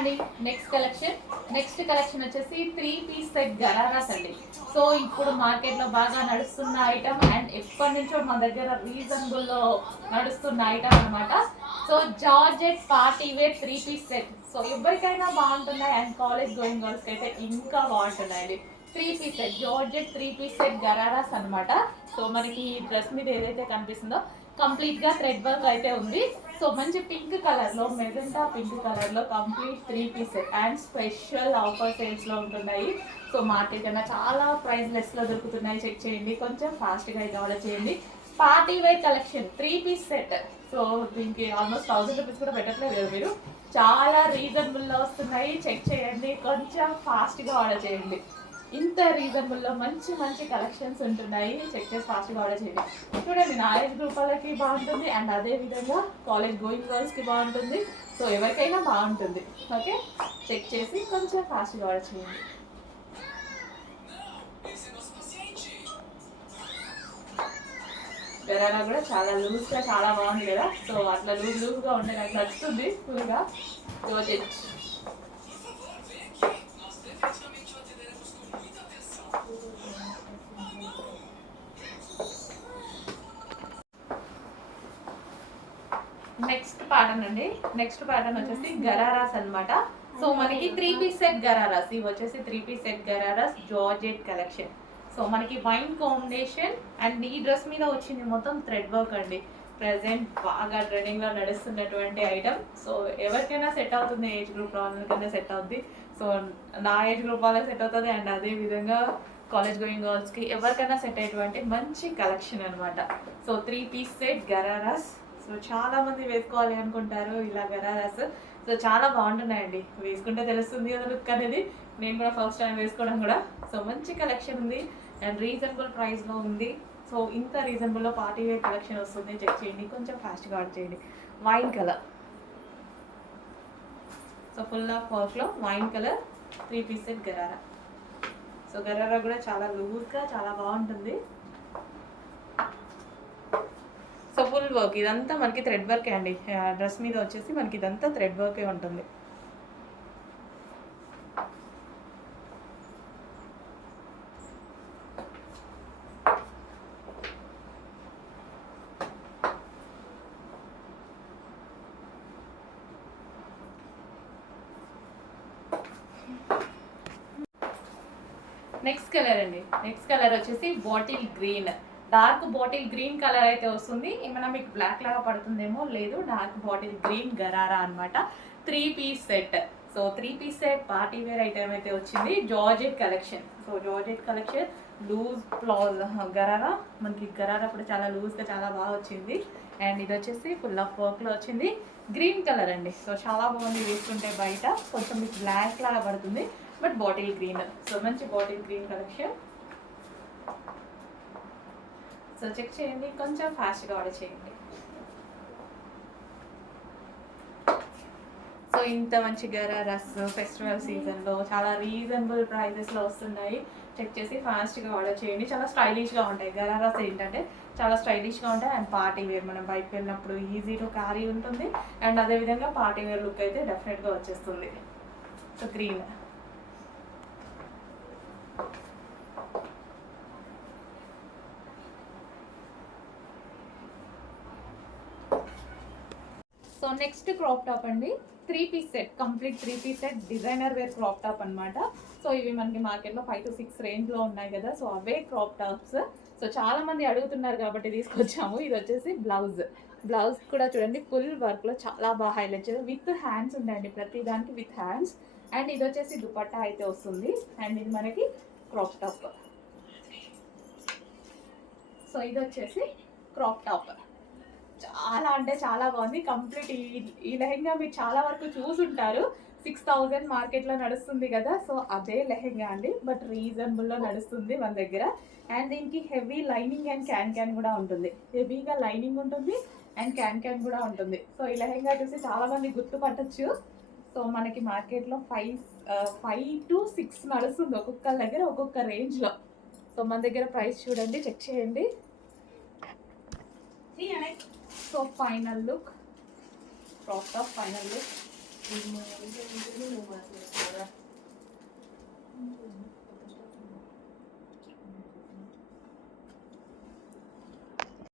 అండి next collection వచ్చేసి 3 piece set ghararas అండి. సో ఇప్పుడు మార్కెట్లో బాగా నడుస్తున్న ఐటమ్ అండ్ ఎప్పటి నుంచో మన దగ్గర రీజనబుల్లో నడుస్తున్న ఐటమ్ అనమాట. So georgette party wear 3 piece set. So ఎవరికైనా బాగుంటున్నాయి అండ్ కాలేజ్ గోయింగ్ గర్ల్స్కి అయితే ఇంకా బాగుంటున్నాయండి. 3 piece set georgette 3 piece set ghararas అనమాట. సో మనకి డ్రెస్ మీద ఏదైతే కనిపిస్తుందో కంప్లీట్గా థ్రెడ్ వర్క్ అయితే ఉంది. సో మంచి పింక్ కలర్లో మెజెంటా పింక్ కలర్లో complete 3 piece set and special offer సేల్స్లో ఉంటున్నాయి. సో మార్కెట్ కన్నా చాలా ప్రైస్ లెస్లో దొరుకుతున్నాయి. చెక్ చేయండి, కొంచెం ఫాస్ట్గా అయితే ఆర్డర్ చేయండి. Party wear collection 3 piece set. So దీనికి ఆల్మోస్ట్ 1000 రూపీస్ కూడా పెట్టట్లేదు కదా మీరు. చాలా రీజనబుల్లో వస్తున్నాయి. చెక్ చేయండి, కొంచెం ఫాస్ట్గా ఆర్డర్ చేయండి. ఇంత రీజనబుల్లో మంచి మంచి కలెక్షన్స్ ఉంటున్నాయి. చెక్ చేసి ఫాస్ట్గా ఆర్డర్ చేయండి. చూడండి, నా ఏజ్ గ్రూప్ వాళ్ళకి బాగుంటుంది అండ్ అదే విధంగా కాలేజ్ గోయింగ్ గర్ల్స్కి బాగుంటుంది. సో ఎవరికైనా బాగుంటుంది. ఓకే, చెక్ చేసి కొంచెం ఫాస్ట్గా ఆర్డర్ చేయండి. గరారా కూడా చాలా లూజ్గా చాలా బాగుంది కదా. సో అట్లా లూజ్గా ఉంటే నాకు నచ్చుతుంది ఫుల్గా. జార్జెట్ నెక్స్ట్ ప్యాటర్న్ వచ్చేసి గరారాస్ అనమాట. సో మనకి 3 పీస్ సెట్ గరారాస్. ఇవి వచ్చేసి 3 piece set ghararas georgette collection. So మనకి వైన్ కాంబినేషన్ అండ్ ఈ డ్రెస్ మీద వచ్చింది మొత్తం థ్రెడ్ వర్క్ అండి. ప్రెసెంట్ బాగా ట్రెండింగ్లో నడుస్తున్నటువంటి ఐటమ్. సో ఎవరికైనా సెట్ అవుతుంది, ఏజ్ గ్రూప్ వాళ్ళకైనా సెట్ అవుతుంది. సో నా ఏజ్ గ్రూప్ వాళ్ళకి సెట్ అవుతుంది అండ్ అదే విధంగా కాలేజ్ గోయింగ్ గర్ల్స్కి ఎవరికైనా సెట్ అయ్యేటువంటి మంచి కలెక్షన్ అనమాట. So 3 piece set ghararas. So చాలా మంది వేసుకోవాలి అనుకుంటారు ఇలా గరారాస్. సో చాలా బాగుంటున్నాయండి, వేసుకుంటే తెలుస్తుంది కదా లుక్ అనేది. నేను కూడా ఫస్ట్ టైం వేసుకోవడం కూడా. సో మంచి కలెక్షన్ ఉంది అండ్ రీజనబుల్ ప్రైస్లో ఉంది. సో ఇంత రీజనబుల్లో పార్టీ వేర్ కలెక్షన్ వస్తుంది. చెక్ చేయండి, కొంచెం ఫాస్ట్గా ఆర్డర్ చేయండి. Wine colour. So full of వర్క్లో wine colour 3 piece set gharara. So gharara కూడా చాలా లూజ్గా చాలా బాగుంటుంది. సో ఫుల్ వర్క్ ఇదంతా మనకి థ్రెడ్ వర్కే అండి. డ్రెస్ మీద వచ్చేసి మనకి ఇదంతా థ్రెడ్ వర్కే ఉంటుంది. నెక్స్ట్ కలర్ వచ్చేసి bottle green. Dark bottle green colour అయితే వస్తుంది. ఏమైనా మీకు బ్లాక్ లాగా పడుతుందేమో, లేదు, డార్క్ బాటిల్ గ్రీన్ గరారా అనమాట. 3 piece set. So 3 piece set party wear item అయితే వచ్చింది. Georgette collection. So georgette collection loose blouse gharara. మనకి గరారా కూడా చాలా లూజ్గా చాలా బాగా వచ్చింది. అండ్ ఇది వచ్చేసి ఫుల్ ఆఫ్ వర్క్లో వచ్చింది. గ్రీన్ కలర్ అండి. సో చాలా బాగుంది, వేసుకుంటే బయట కొంచెం మీకు బ్లాక్ లాగా పడుతుంది బట్ బాటిల్ గ్రీన్. సో మంచి bottle green collection. So check చేయండి, కొంచెం ఫాస్ట్గా ఆర్డర్ చేయండి. సో ఇంత మంచి గరారాస్ ఫెస్టివల్ సీజన్లో చాలా రీజనబుల్ ప్రైజెస్లో వస్తున్నాయి. చెక్ చేసి ఫాస్ట్గా ఆర్డర్ చేయండి. చాలా స్టైలిష్గా ఉంటాయి గరారాస్. ఏంటంటే చాలా స్టైలిష్గా ఉంటాయి అండ్ పార్టీ వేర్, మనం బయటకు వెళ్ళినప్పుడు ఈజీ టు క్యారీ ఉంటుంది అండ్ అదేవిధంగా పార్టీ వేర్ లుక్ అయితే డెఫినెట్గా వచ్చేస్తుంది. So green. So next crop top అండి. 3 piece set, complete 3 piece set designer wear crop top అనమాట. సో ఇవి మనకి మార్కెట్లో 5 to 6 రేంజ్లో ఉన్నాయి కదా. సో అవే క్రాప్ టాప్స్. సో చాలా మంది అడుగుతున్నారు కాబట్టి తీసుకొచ్చాము. ఇది వచ్చేసి బ్లౌజ్ కూడా చూడండి ఫుల్ వర్క్లో చాలా బాగా హైలైట్ చేయాలి. విత్ హ్యాండ్స్ ఉంటాయండి, ప్రతి దానికి విత్ హ్యాండ్స్. అండ్ ఇది వచ్చేసి దుపట్టా అయితే వస్తుంది అండ్ ఇది మనకి క్రాప్ టాప్. సో ఇది వచ్చేసి క్రాప్ టాప్. చాలా అంటే చాలా బాగుంది. కంప్లీట్ ఈ లెహెంగా మీరు చాలా వరకు చూసుంటారు. 6000 మార్కెట్లో నడుస్తుంది కదా. సో అదే లెహెంగా అండి, బట్ రీజనబుల్లో నడుస్తుంది మన దగ్గర. అండ్ దీనికి హెవీ లైనింగ్ అండ్ క్యాన్ కూడా ఉంటుంది. హెవీగా లైనింగ్ ఉంటుంది అండ్ క్యాన్ కూడా ఉంటుంది. సో ఈ లెహెంగా చూసి చాలామంది గుర్తుపట్టచ్చు. సో మనకి మార్కెట్లో 5 to 6 నడుస్తుంది, ఒక్కొక్క దగ్గర ఒక్కొక్క రేంజ్లో. సో మన దగ్గర ప్రైస్ చూడండి, చెక్ చేయండి. So final look, crop top final look.